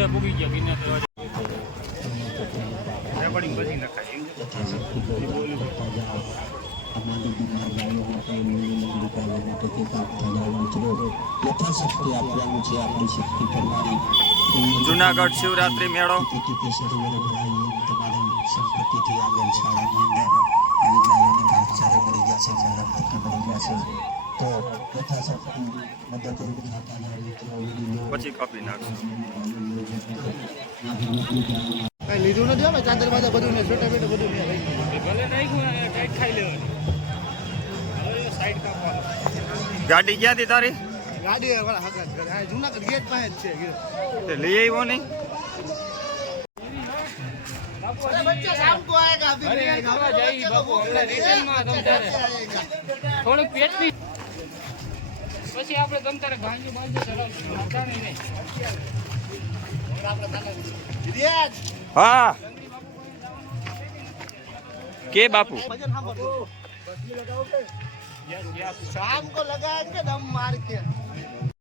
બધે પૂગી ગયા કિના રેકોર્ડિંગ બધી નખાય જુનાગઢ શિવરાત્રી મેળો પછી કાપી નાખશું કઈ લીધું નથી અમે ચાદર બાજા બધું ને છોટા બેટા બધું ને ભલે નાખ્યું ટાઈટ ખાઈ લેવાનું હવે સાઈડ કાપવાનું ગાડી ક્યાંથી તારી ગાડી વાળા હકા કરે આ જુનાગઢ ગેટ પાસે જ છે તે લઈ આવ્યો નહીં अरे बच्चा शाम को आएगा अभी नहीं आएगा खावा जाई बापू हमने रिटर्न में તમતારે થોડું પેટ ની પછી આપણે તમતારે ગાંજી બાંધી ચડાવશું અટાણે નહીં रियाज હા के बापू भजन हम शाम को लगाएंगे दम मार के